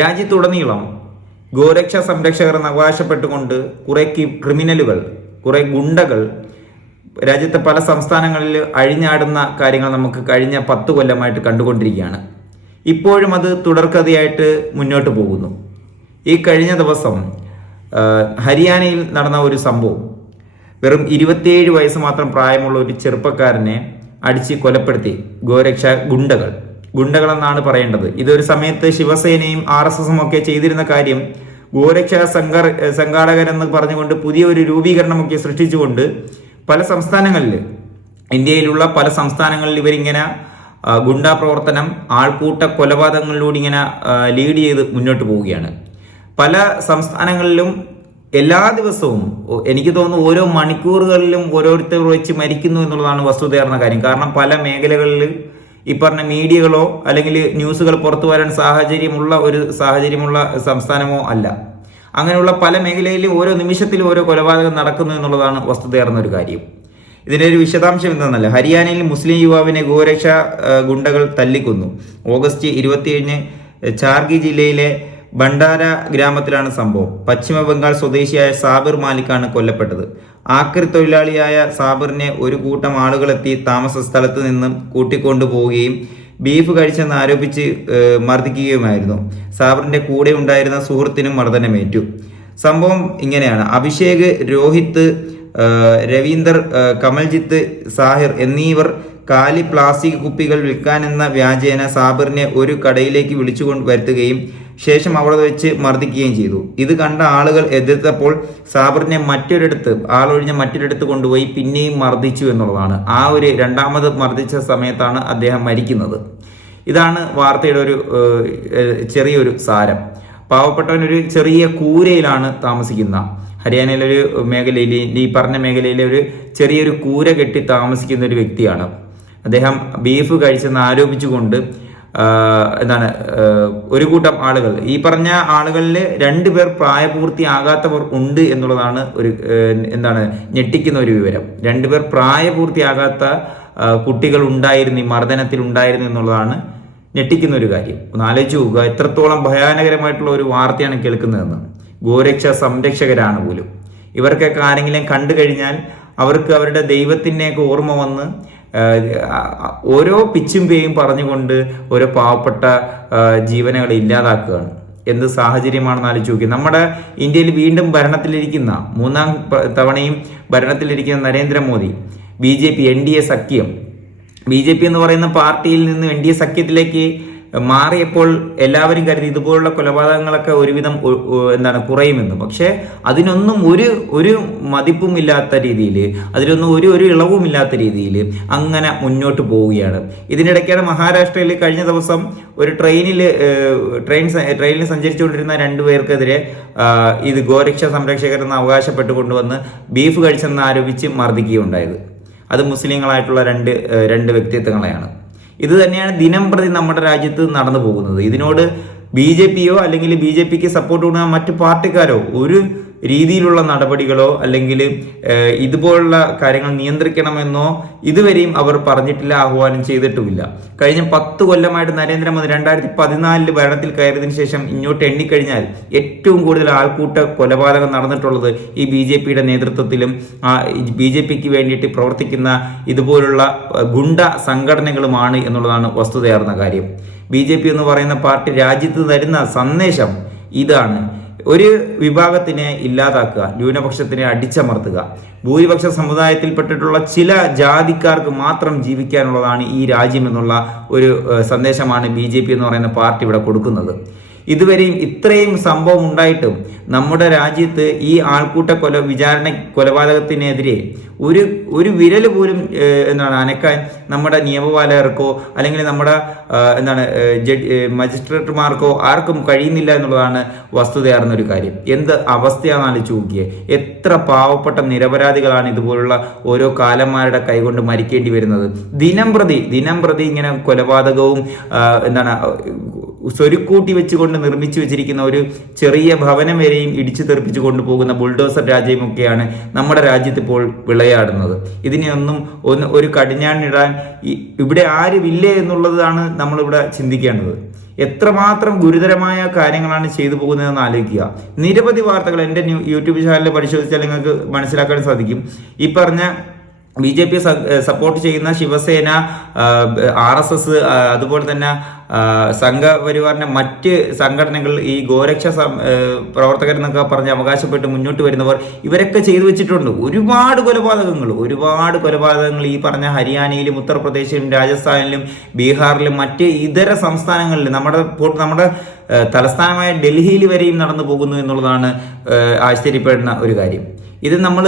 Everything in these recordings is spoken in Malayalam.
രാജ്യത്തുടനീളം ഗോരക്ഷാ സംരക്ഷകർ അവകാശപ്പെട്ടുകൊണ്ട് കുറേ ക്രിമിനലുകൾ കുറേ ഗുണ്ടകൾ രാജ്യത്തെ പല സംസ്ഥാനങ്ങളിൽ അഴിഞ്ഞാടുന്ന കാര്യങ്ങൾ നമുക്ക് കഴിഞ്ഞ പത്ത് കൊല്ലമായിട്ട് കണ്ടുകൊണ്ടിരിക്കുകയാണ്. ഇപ്പോഴും അത് തുടർക്കഥയായിട്ട് മുന്നോട്ട് പോകുന്നു. ഈ കഴിഞ്ഞ ദിവസം ഹരിയാനയിൽ നടന്ന ഒരു സംഭവം. വെറും ഇരുപത്തിയേഴ് വയസ്സ് മാത്രം പ്രായമുള്ള ഒരു ചെറുപ്പക്കാരനെ അടിച്ച് കൊലപ്പെടുത്തി ഗോരക്ഷ ഗുണ്ടകൾ. ഗുണ്ടകളെന്നാണ് പറയേണ്ടത്. ഇതൊരു സമയത്ത് ശിവസേനയും ആർ എസ് എസും ഒക്കെ ചെയ്തിരുന്ന കാര്യം ഗോരക്ഷാ സംഘ സംഘാടകരെന്ന് പറഞ്ഞുകൊണ്ട് പുതിയ ഒരു രൂപീകരണമൊക്കെ സൃഷ്ടിച്ചുകൊണ്ട് പല സംസ്ഥാനങ്ങളിൽ ഇന്ത്യയിലുള്ള പല സംസ്ഥാനങ്ങളിൽ ഇവരിങ്ങനെ ഗുണ്ടാ പ്രവർത്തനം ആൾക്കൂട്ട കൊലപാതകങ്ങളിലൂടെ ഇങ്ങനെ ലീഡ് ചെയ്ത് മുന്നോട്ട് പോവുകയാണ്. പല സംസ്ഥാനങ്ങളിലും എല്ലാ ദിവസവും എനിക്ക് തോന്നുന്നു ഓരോ മണിക്കൂറുകളിലും ഓരോരുത്തർ വെച്ച് മരിക്കുന്നു എന്നുള്ളതാണ് വസ്തുതയാർന്ന കാര്യം. കാരണം പല മേഖലകളിൽ ഈ പറഞ്ഞ മീഡിയകളോ അല്ലെങ്കിൽ ന്യൂസുകൾ പുറത്തു വരാൻ സാഹചര്യമുള്ള ഒരു സാഹചര്യമുള്ള സംസ്ഥാനമോ അല്ല. അങ്ങനെയുള്ള പല മേഖലയിലും ഓരോ നിമിഷത്തിലും ഓരോ കൊലപാതകം നടക്കുന്നു എന്നുള്ളതാണ് വസ്തുതയാർന്ന ഒരു കാര്യം. ഇതിന്റെ ഒരു വിശദാംശം എന്തെന്നല്ല ഹരിയാനയിൽ മുസ്ലിം യുവാവിനെ ഗോരക്ഷ ഗുണ്ടകൾ തല്ലിക്കൊന്നു. ഓഗസ്റ്റ് ഇരുപത്തിയേഴിന് ചാർഗി ജില്ലയിലെ ഭണ്ഡാര ഗ്രാമത്തിലാണ് സംഭവം. പശ്ചിമ ബംഗാൾ സ്വദേശിയായ സാബിർ മാലിക്കാണ് കൊല്ലപ്പെട്ടത്. ആക്രി തൊഴിലാളിയായ സാബിറിനെ ഒരു കൂട്ടം ആളുകളെത്തി താമസ സ്ഥലത്ത് നിന്നും കൂട്ടിക്കൊണ്ടുപോവുകയും ബീഫ് കഴിച്ചെന്ന് ആരോപിച്ച് മർദ്ദിക്കുകയുമായിരുന്നു. സാബറിന്റെ കൂടെ ഉണ്ടായിരുന്ന സുഹൃത്തിനും മർദ്ദനമേറ്റു. സംഭവം ഇങ്ങനെയാണ്. അഭിഷേക് രോഹിത് രവീന്ദർ കമൽജിത്ത് സാഹിർ എന്നിവർ കാലി പ്ലാസ്റ്റിക് കുപ്പികൾ വിൽക്കാനെന്ന വ്യാജേന സാബിറിനെ ഒരു കടയിലേക്ക് വിളിച്ചുകൊണ്ട് വരുത്തുകയും ശേഷം അവിടെ വെച്ച് മർദ്ദിക്കുകയും ചെയ്തു. ഇത് കണ്ട ആളുകൾ എതിർത്തപ്പോൾ സാബറിനെ മറ്റൊരിടത്ത് ആളൊഴിഞ്ഞ മറ്റൊരിടത്ത് കൊണ്ടുപോയി പിന്നെയും മർദ്ദിച്ചു എന്നുള്ളതാണ്. ആ ഒരു രണ്ടാമത് മർദ്ദിച്ച സമയത്താണ് അദ്ദേഹം മരിക്കുന്നത്. ഇതാണ് വാർത്തയുടെ ഒരു ചെറിയൊരു സാരം. പാവപ്പെട്ടവൻ ഒരു ചെറിയ കൂരയിലാണ് താമസിക്കുന്ന. ഹരിയാനയിലൊരു മേഖലയിൽ ഈ പറഞ്ഞ മേഖലയിലെ ഒരു ചെറിയൊരു കൂര കെട്ടി താമസിക്കുന്ന ഒരു വ്യക്തിയാണ്. അദ്ദേഹം ബീഫ് കഴിച്ചെന്ന് ആരോപിച്ചുകൊണ്ട് എന്താണ് ഒരു കൂട്ടം ആളുകൾ ഈ പറഞ്ഞ ആളുകളിൽ രണ്ട് പേർ പ്രായപൂർത്തിയാകാത്തവർ ഉണ്ട് എന്നുള്ളതാണ് ഒരു എന്താണ് ഞെട്ടിക്കുന്ന ഒരു വിവരം. രണ്ട് പേർ പ്രായപൂർത്തിയാകാത്ത കുട്ടികൾ ഉണ്ടായിരുന്നു ഈ മർദ്ദനത്തിൽ ഉണ്ടായിരുന്നു എന്നുള്ളതാണ് ഞെട്ടിക്കുന്ന ഒരു കാര്യം. ഒന്ന് ആലോചിച്ച് നോക്കുക എത്രത്തോളം ഭയാനകരമായിട്ടുള്ള ഒരു വാർത്തയാണ് കേൾക്കുന്നതെന്ന്. ഗോരക്ഷ സംരക്ഷകരാണ് പോലും. ഇവർക്കൊക്കെ ആരെങ്കിലും കണ്ടു കഴിഞ്ഞാൽ അവർക്ക് അവരുടെ ദൈവത്തിനെയൊക്കെ ഓർമ്മ വന്ന് ഓരോ പിച്ചും പേയും പറഞ്ഞുകൊണ്ട് ഓരോ പാവപ്പെട്ട ജീവനകൾ ഇല്ലാതാക്കുകയാണ്. എന്ത് സാഹചര്യമാണെന്ന് ആലോചിച്ച് നോക്കി. നമ്മുടെ ഇന്ത്യയിൽ വീണ്ടും ഭരണത്തിലിരിക്കുന്ന മൂന്നാം തവണയും ഭരണത്തിലിരിക്കുന്ന Narendra Modi B J P N D A സഖ്യം. ബി ജെ പി എന്ന് പറയുന്ന പാർട്ടിയിൽ നിന്ന് എൻ ഡി എ സഖ്യത്തിലേക്ക് മാറിയപ്പോൾ എല്ലാവരും കരുതി ഇതുപോലുള്ള കൊലപാതകങ്ങളൊക്കെ ഒരുവിധം എന്താണ് കുറയുമെന്ന്. പക്ഷേ അതിനൊന്നും ഒരു ഒരു മതിപ്പും ഇല്ലാത്ത രീതിയിൽ അതിനൊന്നും ഒരു ഒരു ഇളവും ഇല്ലാത്ത രീതിയിൽ അങ്ങനെ മുന്നോട്ട് പോവുകയാണ്. ഇതിനിടയ്ക്കാണ് മഹാരാഷ്ട്രയിൽ കഴിഞ്ഞ ദിവസം ഒരു ട്രെയിനിൽ ട്രെയിൻ ട്രെയിനിൽ സഞ്ചരിച്ചുകൊണ്ടിരുന്ന രണ്ടുപേർക്കെതിരെ പേർക്കെതിരെ ഇത് ഗോരക്ഷ സംരക്ഷകരെന്ന് അവകാശപ്പെട്ട് കൊണ്ടുവന്ന് ബീഫ് കഴിച്ചെന്ന് ആരോപിച്ച് മർദ്ദിക്കുകയുണ്ടായത്. അത് മുസ്ലിങ്ങളായിട്ടുള്ള രണ്ട് രണ്ട് വ്യക്തിത്വങ്ങളെയാണ്. ഇത് തന്നെയാണ് ദിനം പ്രതി നമ്മുടെ രാജ്യത്ത് നടന്നു പോകുന്നത്. ഇതിനോട് ബി ജെ പിയോ അല്ലെങ്കിൽ ബി ജെ പിക്ക് സപ്പോർട്ട് കൊടുക്കുന്ന മറ്റു പാർട്ടിക്കാരോ ഒരു രീതിയിലുള്ള നടപടികളോ അല്ലെങ്കിൽ ഇതുപോലുള്ള കാര്യങ്ങൾ നിയന്ത്രിക്കണമെന്നോ ഇതുവരെയും അവർ പറഞ്ഞിട്ടില്ല ആഹ്വാനം ചെയ്തിട്ടുമില്ല. കഴിഞ്ഞ പത്ത് കൊല്ലമായിട്ട് നരേന്ദ്രമോദി രണ്ടായിരത്തി പതിനാലിൽ ഭരണത്തിൽ കയറിയതിന് ശേഷം ഇങ്ങോട്ട് എണ്ണിക്കഴിഞ്ഞാൽ ഏറ്റവും കൂടുതൽ ആൾക്കൂട്ട കൊലപാതകം നടന്നിട്ടുള്ളത് ഈ ബി ജെ പിയുടെ നേതൃത്വത്തിലും ബി ജെ പിക്ക് വേണ്ടിയിട്ട് പ്രവർത്തിക്കുന്ന ഇതുപോലുള്ള ഗുണ്ട സംഘടനകളുമാണ് എന്നുള്ളതാണ് വസ്തുതയാർന്ന കാര്യം. ബി ജെ പി എന്ന് പറയുന്ന പാർട്ടി രാജ്യത്ത് തരുന്ന സന്ദേശം ഇതാണ്. ഒരു വിഭാഗത്തിനെ ഇല്ലാതാക്കുക ന്യൂനപക്ഷത്തിനെ അടിച്ചമർത്തുക ഭൂരിപക്ഷ സമുദായത്തിൽപ്പെട്ടിട്ടുള്ള ചില ജാതിക്കാർക്ക് മാത്രം ജീവിക്കാനുള്ളതാണ് ഈ രാജ്യം എന്നുള്ള ഒരു സന്ദേശമാണ് ബി എന്ന് പറയുന്ന പാർട്ടി ഇവിടെ കൊടുക്കുന്നത്. ഇതുവരെയും ഇത്രയും സംഭവം ഉണ്ടായിട്ടും നമ്മുടെ രാജ്യത്ത് ഈ ആൾക്കൂട്ട കൊല വിചാരണ കൊലപാതകത്തിനെതിരെ ഒരു ഒരു വിരൽ പോലും എന്താണ് അനക്കാൻ നമ്മുടെ നിയമപാലകർക്കോ അല്ലെങ്കിൽ നമ്മുടെ എന്താണ് ഏഹ്, ജഡ് മജിസ്ട്രേറ്റുമാർക്കോ ആർക്കും കഴിയുന്നില്ല എന്നുള്ളതാണ് വസ്തുതയാർന്ന ഒരു കാര്യം. എന്ത് അവസ്ഥയാണെന്നാണ് ആലോചിച്ച് എത്ര പാവപ്പെട്ട നിരപരാധികളാണ് ഇതുപോലുള്ള ഓരോ കാലന്മാരുടെ കൈകൊണ്ട് മരിക്കേണ്ടി വരുന്നത്. ദിനം പ്രതി ദിനം പ്രതി ഇങ്ങനെ കൊലപാതകവും എന്താണ് സ്വരുക്കൂട്ടി വെച്ചുകൊണ്ട് നിർമ്മിച്ചു വെച്ചിരിക്കുന്ന ഒരു ചെറിയ ഭവനം വരെയും ഇടിച്ചു തെറിപ്പിച്ചു കൊണ്ടുപോകുന്ന ബുൾഡോസർ രാജ്യമൊക്കെയാണ് നമ്മുടെ രാജ്യത്ത് ഇപ്പോൾ വിളയാടുന്നത്. ഇതിനെയൊന്നും ഒന്ന് ഒരു കടിഞ്ഞാണിടാൻ ഇവിടെ ആരുമില്ലേ എന്നുള്ളതാണ് നമ്മളിവിടെ ചിന്തിക്കേണ്ടത്. എത്രമാത്രം ഗുരുതരമായ കാര്യങ്ങളാണ് ചെയ്തു പോകുന്നതെന്ന് ആലോചിക്കുക. നിരവധി വാർത്തകൾ എന്റെ യൂട്യൂബ് ചാനലിൽ പരിശോധിച്ചാൽ നിങ്ങൾക്ക് മനസ്സിലാക്കാൻ സാധിക്കും. ഈ പറഞ്ഞ ബി ജെ പി സപ്പോർട്ട് ചെയ്യുന്ന ശിവസേന ആർ എസ് എസ് അതുപോലെ തന്നെ സംഘപരിവാറിന്റെ മറ്റ് സംഘടനകൾ ഈ ഗോരക്ഷ പ്രവർത്തകർ എന്നൊക്കെ പറഞ്ഞ് അവകാശപ്പെട്ട് മുന്നോട്ട് വരുന്നവർ ഇവരൊക്കെ ചെയ്തു വെച്ചിട്ടുണ്ട്. ഒരുപാട് കൊലപാതകങ്ങൾ ഒരുപാട് കൊലപാതകങ്ങൾ ഈ പറഞ്ഞ ഹരിയാനയിലും ഉത്തർപ്രദേശിലും രാജസ്ഥാനിലും ബീഹാറിലും മറ്റ് ഇതര സംസ്ഥാനങ്ങളിൽ നമ്മുടെ നമ്മുടെ തലസ്ഥാനമായ ഡൽഹിയിൽ വരെയും നടന്നു പോകുന്നു എന്നുള്ളതാണ് ആശ്ചര്യപ്പെടുന്ന ഒരു കാര്യം. ഇത് നമ്മൾ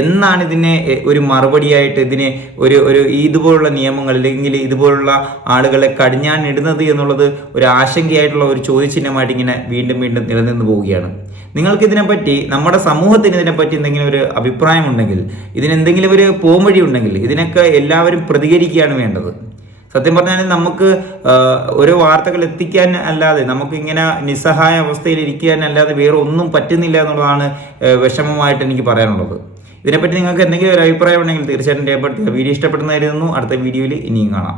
എന്നാണ് ഇതിനെ ഒരു മറുപടിയായിട്ട് ഇതിനെ ഒരു ഒരു ഇതുപോലുള്ള നിയമങ്ങൾ അല്ലെങ്കിൽ ഇതുപോലുള്ള ആളുകളെ കടിഞ്ഞാണിടുന്നത് എന്നുള്ളത് ഒരു ആശങ്കയായിട്ടുള്ള ഒരു ചോദ്യചിഹ്നമായിട്ട് ഇങ്ങനെ വീണ്ടും വീണ്ടും നിലനിന്ന് പോവുകയാണ്. നിങ്ങൾക്ക് ഇതിനെപ്പറ്റി നമ്മുടെ സമൂഹത്തിന് ഇതിനെപ്പറ്റി എന്തെങ്കിലും ഒരു അഭിപ്രായമുണ്ടെങ്കിൽ ഇതിനെന്തെങ്കിലും ഒരു പോംവഴി ഉണ്ടെങ്കിൽ ഇതിനൊക്കെ എല്ലാവരും പ്രതികരിക്കുകയാണ് വേണ്ടത്. സത്യം പറഞ്ഞാൽ നമുക്ക് ഒരു വാർത്തകൾ എത്തിക്കാൻ അല്ലാതെ നമുക്ക് ഇങ്ങനെ നിസ്സഹായ അവസ്ഥയിൽ ഇരിക്കാൻ അല്ലാതെ വേറെ ഒന്നും പറ്റുന്നില്ല എന്നുള്ളതാണ് വിഷമമായിട്ട് എനിക്ക് പറയാനുള്ളത്. ഇതിനെപ്പറ്റി നിങ്ങൾക്ക് എന്തെങ്കിലും ഒരു അഭിപ്രായം ഉണ്ടെങ്കിൽ തീർച്ചയായിട്ടും രേഖപ്പെടുത്തുക. വീഡിയോ ഇഷ്ടപ്പെടുന്നതായിരുന്നു അടുത്ത വീഡിയോയിൽ ഇനിയും കാണാം.